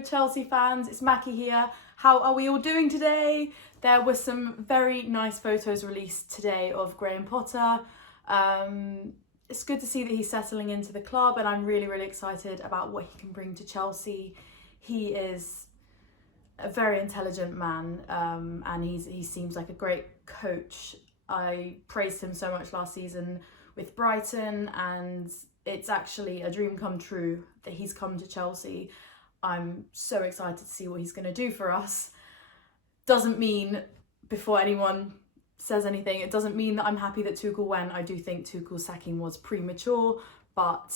Hello Chelsea fans, it's Macky here. How are we all doing today? There were some very nice photos released today of Graham Potter. It's good to see that he's settling into the club, and I'm really excited about what he can bring to Chelsea. He is a very intelligent man, and he seems like a great coach. I praised him so much last season with Brighton, and it's actually a dream come true that he's come to Chelsea. I'm so excited to see what he's going to do for us. Doesn't mean, before anyone says anything, it doesn't mean that I'm happy that Tuchel went. I do think Tuchel's sacking was premature, but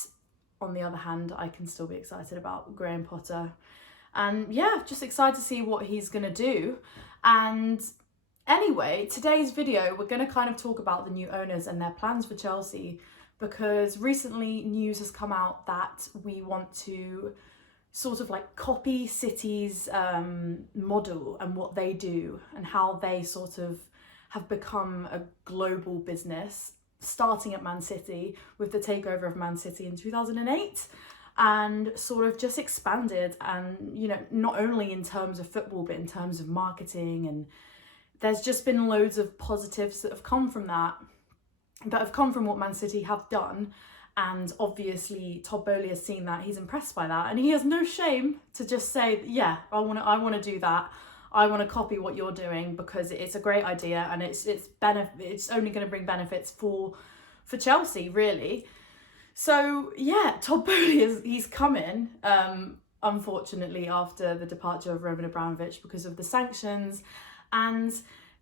on the other hand, I can still be excited about Graham Potter. And yeah, just excited to see what he's going to do. And anyway, today's video, we're going to kind of talk about the new owners and their plans for Chelsea, because recently news has come out that we want to sort of like copy City's model and what they do and how they sort of have become a global business, starting at Man City with the takeover of Man City in 2008, and sort of just expanded, and you know, not only in terms of football but in terms of marketing. And there's just been loads of positives that have come from that have come from what Man City have done. And obviously Todd Boehly has seen that, he's impressed by that, and he has no shame to just say, yeah, I want to do that. I want to copy what you're doing because it's a great idea, and it's only going to bring benefits for Chelsea, really. So yeah, Todd Boehly he's come in, unfortunately, after the departure of Roman Abramovich because of the sanctions. And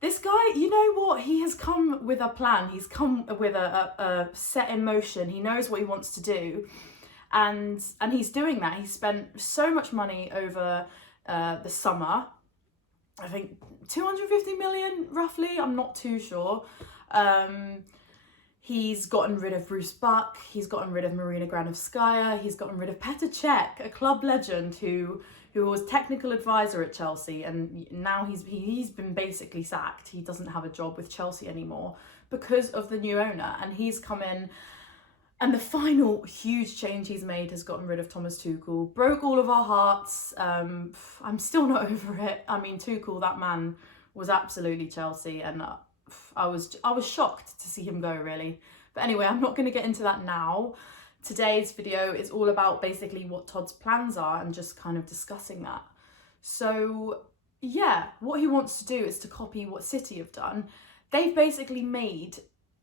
this guy, you know what, he has come with a plan. He's come with a set in motion. He knows what he wants to do, and he's doing that. He spent so much money over the summer. I think 250 million roughly, I'm not too sure. He's gotten rid of Bruce Buck, he's gotten rid of Marina Granovskaya, he's gotten rid of Petr Cech, a club legend who was technical advisor at Chelsea, and now he's been basically sacked. He doesn't have a job with Chelsea anymore because of the new owner, and he's come in. And the final huge change he's made has gotten rid of Thomas Tuchel. Broke all of our hearts. I'm still not over it. I mean, Tuchel, that man was absolutely Chelsea, and I was shocked to see him go, really. But anyway, I'm not going to get into that now. Today's video is all about basically what Todd's plans are and just kind of discussing that. So yeah, what he wants to do is to copy what City have done. They've basically made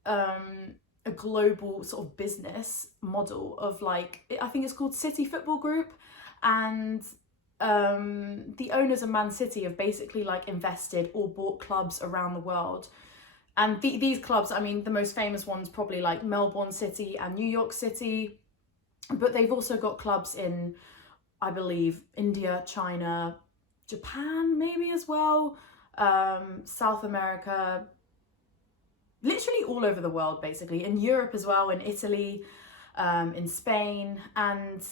a global sort of business model of, like, I think it's called City Football Group, and the owners of Man City have basically like invested or bought clubs around the world. And these clubs, I mean, the most famous ones probably like Melbourne City and New York City, but they've also got clubs in, I believe, India, China, Japan maybe as well, South America, literally all over the world basically, in Europe as well, in Italy, in Spain. And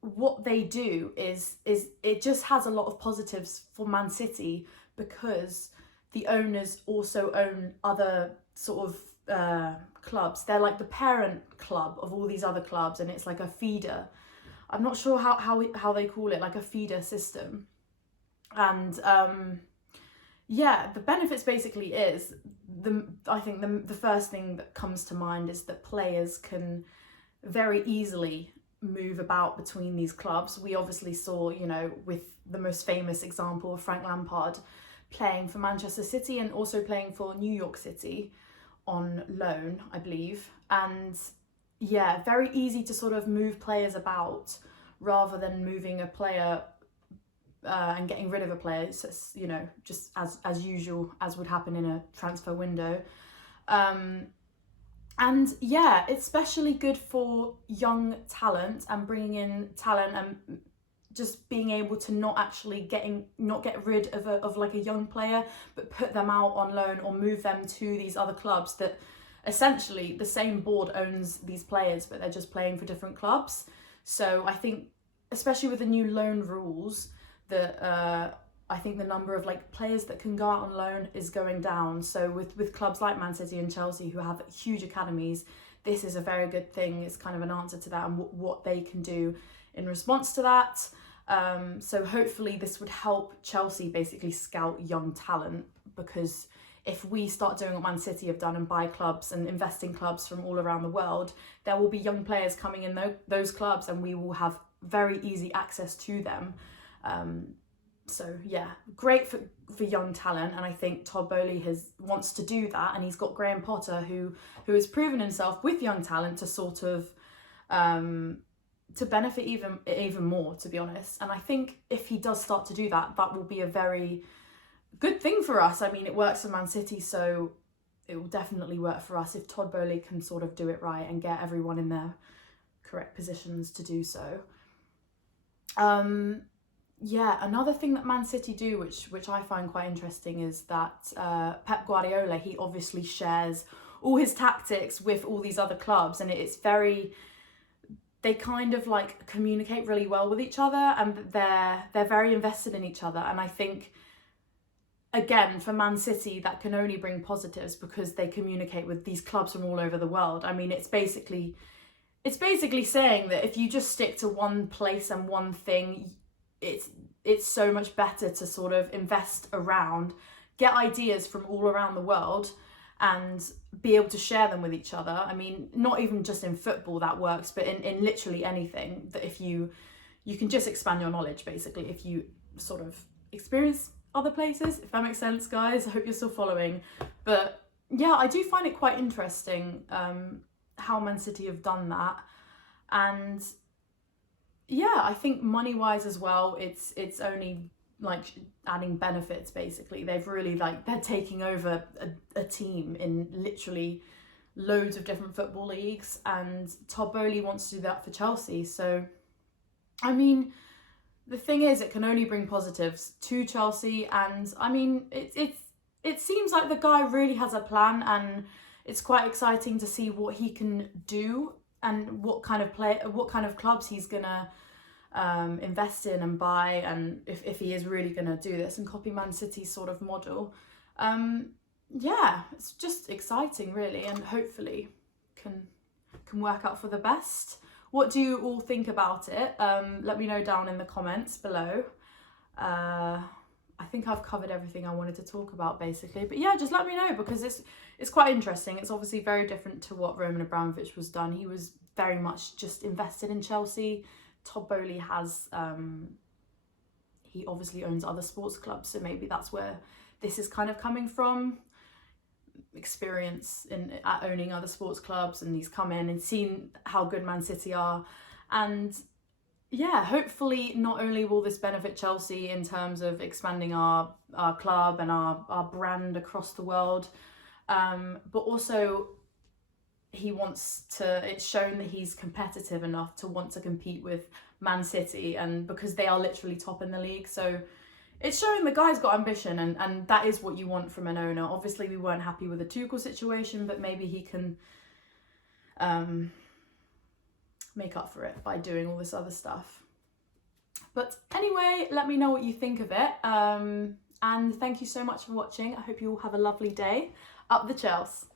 what they do is it just has a lot of positives for Man City, because the owners also own other sort of clubs. They're like the parent club of all these other clubs, and it's like a feeder. I'm not sure how they call it, like a feeder system. And yeah, the benefits basically is, I think the first thing that comes to mind is that players can very easily move about between these clubs. We obviously saw, you know, with the most famous example of Frank Lampard playing for Manchester City and also playing for New York City on loan, I believe. And yeah, very easy to sort of move players about rather than moving a player and getting rid of a player, you know, just as usual as would happen in a transfer window. And yeah, it's especially good for young talent and bringing in talent, and just being able to not get rid of like a young player, but put them out on loan or move them to these other clubs that essentially the same board owns these players, but they're just playing for different clubs. So I think, especially with the new loan rules, that I think the number of like players that can go out on loan is going down. So with clubs like Man City and Chelsea who have huge academies, this is a very good thing. It's kind of an answer to that and what they can do in response to that. So hopefully this would help Chelsea basically scout young talent, because if we start doing what Man City have done and buy clubs and invest in clubs from all around the world, there will be young players coming in those clubs, and we will have very easy access to them. So yeah, great for young talent, and I think Todd Boehly wants to do that, and he's got Graham Potter who has proven himself with young talent to sort of to benefit even more, to be honest. And I think if he does start to do that, that will be a very good thing for us. I mean, it works for Man City, so it will definitely work for us if Todd Boehly can sort of do it right and get everyone in their correct positions to do so. Yeah, another thing that Man City do, which I find quite interesting, is that Pep Guardiola, he obviously shares all his tactics with all these other clubs, and they kind of like communicate really well with each other, and they're very invested in each other. And I think, again, for Man City, that can only bring positives because they communicate with these clubs from all over the world. I mean, it's basically saying that if you just stick to one place and one thing, it's so much better to sort of invest around, get ideas from all around the world, and be able to share them with each other. I mean, not even just in football that works, but in literally anything, that if you can just expand your knowledge, basically, if you sort of experience other places, if that makes sense, guys. I hope you're still following. But yeah, I do find it quite interesting how Man City have done that. And yeah, I think money-wise as well, it's only like adding benefits, basically. They've really they're taking over a team in literally loads of different football leagues, and Todd Boehly wants to do that for Chelsea. So I mean, the thing is, it can only bring positives to Chelsea, and I mean, it seems like the guy really has a plan, and it's quite exciting to see what he can do and what kind of clubs he's gonna invest in and buy, and if he is really gonna do this and copy Man City's sort of model. Yeah, it's just exciting, really, and hopefully can work out for the best. What do you all think about it? Let me know down in the comments below. I think I've covered everything I wanted to talk about, basically. But yeah, just let me know, because it's quite interesting. It's obviously very different to what Roman Abramovich was done. He was very much just invested in Chelsea. Todd Boehly has, he obviously owns other sports clubs, so maybe that's where this is kind of coming from. Experience at owning other sports clubs, and he's come in and seen how good Man City are. And yeah, hopefully not only will this benefit Chelsea in terms of expanding our club and our brand across the world, but also it's shown that he's competitive enough to want to compete with Man City, and because they are literally top in the league. So it's showing the guy's got ambition, and that is what you want from an owner. Obviously, we weren't happy with the Tuchel situation, but maybe he can make up for it by doing all this other stuff. But anyway, let me know what you think of it. And thank you so much for watching. I hope you all have a lovely day. Up the Chels.